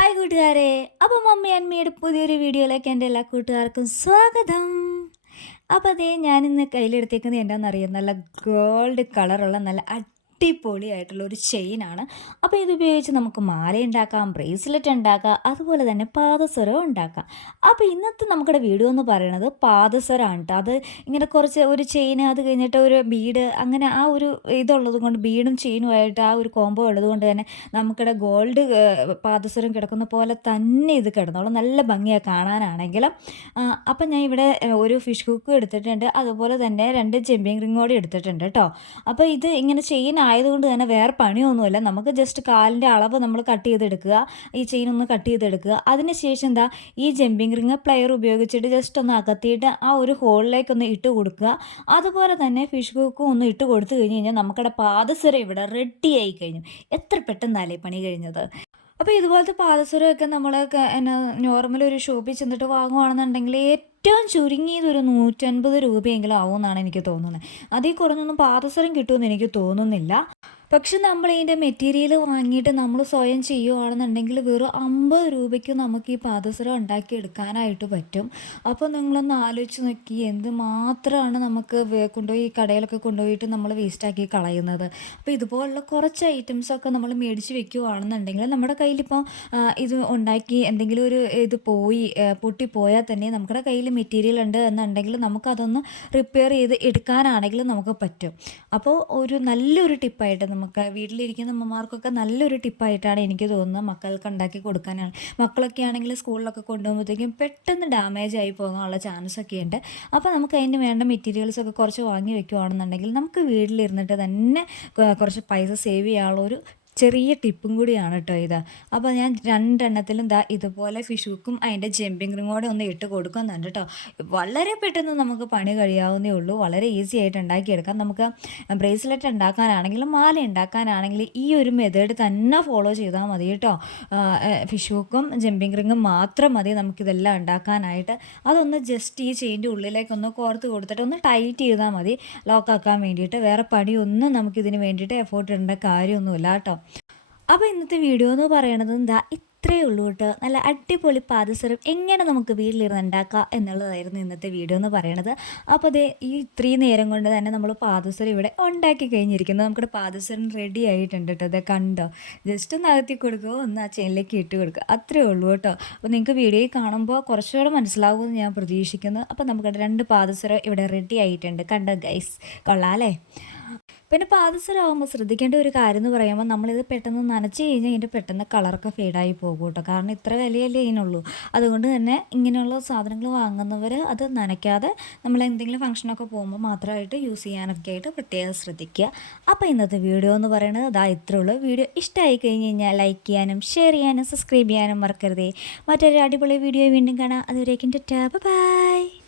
Hi കൂട്ടുകാരെ. അപ്പോൾ mummy അന്മയുടെ പുതിയൊരു വീഡിയോയിലേക്ക് എന്റെ എല്ലാ കൂട്ടുകാർക്കും സ്വാഗതം. അപ്പോൾ അതേ ഞാനിന്ന് കയ്യിലെടുത്തേക്കുന്നത് എന്താണെന്നറിയാം? നല്ല ഗോൾഡ് കളറുള്ള നല്ല അടിപൊളിയായിട്ടുള്ള ഒരു ചെയിൻ ആണ്. അപ്പോൾ ഇതുപയോഗിച്ച് നമുക്ക് മാല ഉണ്ടാക്കാം ബ്രേസ്ലെറ്റ് ഉണ്ടാക്കാം അതുപോലെ തന്നെ പാദസരം ഉണ്ടാക്കാം. അപ്പോൾ ഇന്നത്തെ നമ്മുടെ വീഡിയോ എന്ന് പറയുന്നത് പാദസരമാണ് കേട്ടോ അത് ഇങ്ങനെ കുറച്ച് ഒരു ചെയിൻ അത് കഴിഞ്ഞിട്ട് ഒരു ബീഡ് അങ്ങനെ ആ ഒരു ഇതുള്ളത് കൊണ്ട് ബീഡും ചെയിനുമായിട്ട് ആ ഒരു കോംബോ ഉള്ളത് കൊണ്ട് തന്നെ നമുക്കിടെ ഗോൾഡ് പാദസരം കിടക്കുന്ന പോലെ തന്നെ ഇത് കിടന്നോളും. നല്ല ഭംഗിയാണ് കാണാനാണെങ്കിലും. അപ്പം ഞാൻ ഇവിടെ ഒരു ഫിഷ് കുക്കും എടുത്തിട്ടുണ്ട്. അതുപോലെ തന്നെ രണ്ട് ജമ്പിങ് റിങ്ങോടി എടുത്തിട്ടുണ്ട് കേട്ടോ അപ്പോൾ ഇത് ഇങ്ങനെ ചെയിൻ ആയതുകൊണ്ട് തന്നെ വേറെ പണിയൊന്നുമില്ല. നമുക്ക് ജസ്റ്റ് കാലിന്റെ അളവ് നമ്മൾ കട്ട് ചെയ്തെടുക്കുക ഈ ചെയിൻ ഒന്ന് കട്ട് ചെയ്തെടുക്കുക. അതിനുശേഷം എന്താ ഈ ജമ്പിങ് റിങ് പ്ലെയർ ഉപയോഗിച്ചിട്ട് ജസ്റ്റ് ഒന്ന് അകത്തിയിട്ട് ആ ഒരു ഹോളിലേക്ക് ഒന്ന് ഇട്ട് കൊടുക്കുക. അതുപോലെ തന്നെ ഫിഷ് കുക്കും ഒന്ന് ഇട്ട് കൊടുത്തു കഴിഞ്ഞ് കഴിഞ്ഞാൽ നമുക്കവിടെ പാദസരം ഇവിടെ റെഡി ആയി കഴിഞ്ഞു. എത്ര പെട്ടെന്നല്ലേ പണി കഴിഞ്ഞത്? അപ്പോൾ ഇതുപോലത്തെ പാദസരമൊക്കെ നമ്മൾ എന്നാ നോർമൽ ഒരു ഷോപ്പിൽ ചെന്നിട്ട് വാങ്ങുവാണെന്നുണ്ടെങ്കിൽ ഏറ്റവും ചുരുങ്ങിയത് ഒരു നൂറ്റൻപത് രൂപയെങ്കിലും ആവുമെന്നാണ് എനിക്ക് തോന്നുന്നത്. അതിൽ കുറഞ്ഞൊന്നും പാദസരം കിട്ടുമെന്ന് എനിക്ക് തോന്നുന്നില്ല. പക്ഷെ നമ്മൾ ഇതിന്റെ മെറ്റീരിയൽ വാങ്ങിയിട്ട് നമ്മൾ സ്വയം ചെയ്യുകയാണെന്നുണ്ടെങ്കിൽ വെറും അമ്പത് രൂപയ്ക്ക് നമുക്ക് ഈ പാദസരം ഉണ്ടാക്കി എടുക്കാനായിട്ട് പറ്റും. അപ്പോൾ നിങ്ങളൊന്ന് ആലോചിച്ച് നോക്കി എന്ത് മാത്രമാണ് നമുക്ക് കൊണ്ടുപോയി കടയിലൊക്കെ കൊണ്ടുപോയിട്ട് നമ്മൾ വേസ്റ്റാക്കി കളയുന്നത്? അപ്പോൾ ഇതുപോലുള്ള കുറച്ച് ഐറ്റംസൊക്കെ നമ്മൾ മേടിച്ച് വെക്കുകയാണെന്നുണ്ടെങ്കിൽ നമ്മുടെ കയ്യിലിപ്പോൾ ഇത് ഉണ്ടാക്കി എന്തെങ്കിലും ഒരു ഇത് പോയി പൊട്ടിപ്പോയാൽ തന്നെ നമ്മുടെ കയ്യിൽ മെറ്റീരിയൽ ഉണ്ട് എന്നുണ്ടെങ്കിൽ നമുക്കതൊന്ന് റിപ്പയർ ചെയ്ത് എടുക്കാനാണെങ്കിലും നമുക്ക് പറ്റും. അപ്പോൾ ഒരു നല്ലൊരു ടിപ്പായിട്ട് നമുക്ക് വീട്ടിലിരിക്കുന്ന അമ്മമാർക്കൊക്കെ നല്ലൊരു ടിപ്പായിട്ടാണ് എനിക്ക് തോന്നുന്നത് മക്കൾക്ക് ഉണ്ടാക്കി കൊടുക്കാനാണ്. മക്കളൊക്കെ ആണെങ്കിൽ സ്കൂളിലൊക്കെ കൊണ്ടുപോകുമ്പോഴത്തേക്കും പെട്ടെന്ന് ഡാമേജ് ആയി പോകാനുള്ള ചാൻസ് ഒക്കെ ഉണ്ട്. അപ്പോൾ നമുക്ക് അതിന് വേണ്ട മെറ്റീരിയൽസ് ഒക്കെ കുറച്ച് വാങ്ങി വെക്കുകയാണെന്നുണ്ടെങ്കിൽ നമുക്ക് വീട്ടിലിരുന്നിട്ട് തന്നെ കുറച്ച് പൈസ സേവ് ചെയ്യാനുള്ള ഒരു ചെറിയ ടിപ്പും കൂടിയാണ് കേട്ടോ ഇത്. അപ്പോൾ ഞാൻ രണ്ടെണ്ണത്തിലും ദാ ഇതുപോലെ ഫിഷുക്കും അതിന്റെ ജമ്പിങ് റിങ്ങോടെ ഒന്ന് ഇട്ട് കൊടുക്കുന്നുണ്ട് കേട്ടോ വളരെ പെട്ടെന്ന് നമുക്ക് പണി കഴിയാവുന്നേ ഉള്ളൂ. വളരെ ഈസി ആയിട്ട് ഉണ്ടാക്കിയെടുക്കാം. നമുക്ക് ബ്രേസ്ലെറ്റ് ഉണ്ടാക്കാനാണെങ്കിലും മാല ഉണ്ടാക്കാനാണെങ്കിലും ഈ ഒരു മെത്തേഡ് തന്നെ ഫോളോ ചെയ്താൽ മതി കേട്ടോ ഫിഷുക്കും ജമ്പിങ് റിങ്ങും മാത്രം മതി നമുക്കിതെല്ലാം ഉണ്ടാക്കാനായിട്ട്. അതൊന്ന് ജസ്റ്റ് ഈ ചെയിന്റെ ഉള്ളിലേക്കൊന്ന് കോർത്ത് കൊടുത്തിട്ട് ഒന്ന് ടൈറ്റ് ചെയ്താൽ മതി. ലോക്കാക്കാൻ വേണ്ടിയിട്ട് വേറെ പണിയൊന്നും നമുക്കിതിന് വേണ്ടിയിട്ട് എഫോർട്ട് ഇടേണ്ട കാര്യമൊന്നുമില്ല കേട്ടോ അപ്പോൾ ഇന്നത്തെ വീഡിയോ എന്ന് പറയണത് എന്താ? ഇത്രയേ ഉള്ളൂ കേട്ടോ. നല്ല അടിപൊളി പാദസരം എങ്ങനെ നമുക്ക് വീട്ടിലിരുന്ന് ഉണ്ടാക്കാം എന്നുള്ളതായിരുന്നു ഇന്നത്തെ വീഡിയോ എന്ന് പറയണത്. അപ്പോൾ അതേ ഈ ഇത്രയും നേരം കൊണ്ട് തന്നെ നമ്മൾ പാദസരം ഇവിടെ ഉണ്ടാക്കി കഴിഞ്ഞിരിക്കുന്നു. നമ്മുടെ പാദസരം റെഡി ആയിട്ടുണ്ട് കേട്ടോ. അതെ കണ്ടോ? ജസ്റ്റ് ഒന്ന് അകത്തി കൊടുക്കുക. ഒന്ന് ആ ചെയിനിലേക്ക് ഇട്ട് കൊടുക്കുക. അത്രയേ ഉള്ളൂ കേട്ടോ. അപ്പോൾ നിങ്ങൾക്ക് വീഡിയോയിൽ കാണുമ്പോൾ കുറച്ചുകൂടെ മനസ്സിലാവുമെന്ന് ഞാൻ പ്രതീക്ഷിക്കുന്നു. അപ്പോൾ നമുക്ക് രണ്ട് പാദസരം ഇവിടെ റെഡി ആയിട്ടുണ്ട്. കണ്ടോ ഗൈസ് കൊള്ളാം അല്ലേ? പിന്നെ പാദസരമാകുമ്പോൾ ശ്രദ്ധിക്കേണ്ട ഒരു കാര്യം എന്ന് പറയുമ്പോൾ നമ്മളിത് പെട്ടെന്ന് നനച്ച് കഴിഞ്ഞാൽ ഇതിന്റെ പെട്ടെന്ന് കളറൊക്കെ ഫെയ്ഡായി പോകും കേട്ടോ കാരണം ഇത്ര വിലയല്ലേ ഇതിനുള്ളൂ. അതുകൊണ്ട് തന്നെ ഇങ്ങനെയുള്ള സാധനങ്ങൾ വാങ്ങുന്നവർ അത് നനയ്ക്കാതെ നമ്മൾ എന്തെങ്കിലും ഫംഗ്ഷനൊക്കെ പോകുമ്പോൾ മാത്രമായിട്ട് യൂസ് ചെയ്യാനൊക്കെ ആയിട്ട് പ്രത്യേകം ശ്രദ്ധിക്കുക അപ്പോൾ ഇന്നത്തെ വീഡിയോ എന്ന് പറയുന്നത് അതാ ഇത്രയുള്ളൂ വീഡിയോ ഇഷ്ടമായി കഴിഞ്ഞ് കഴിഞ്ഞാൽ ലൈക്ക് ചെയ്യാനും ഷെയർ ചെയ്യാനും സബ്സ്ക്രൈബ് ചെയ്യാനും മറക്കരുതേ. മറ്റൊരു അടിപൊളി വീഡിയോ വീണ്ടും കാണാം. അതുവരേക്കും ടാബ് ബൈ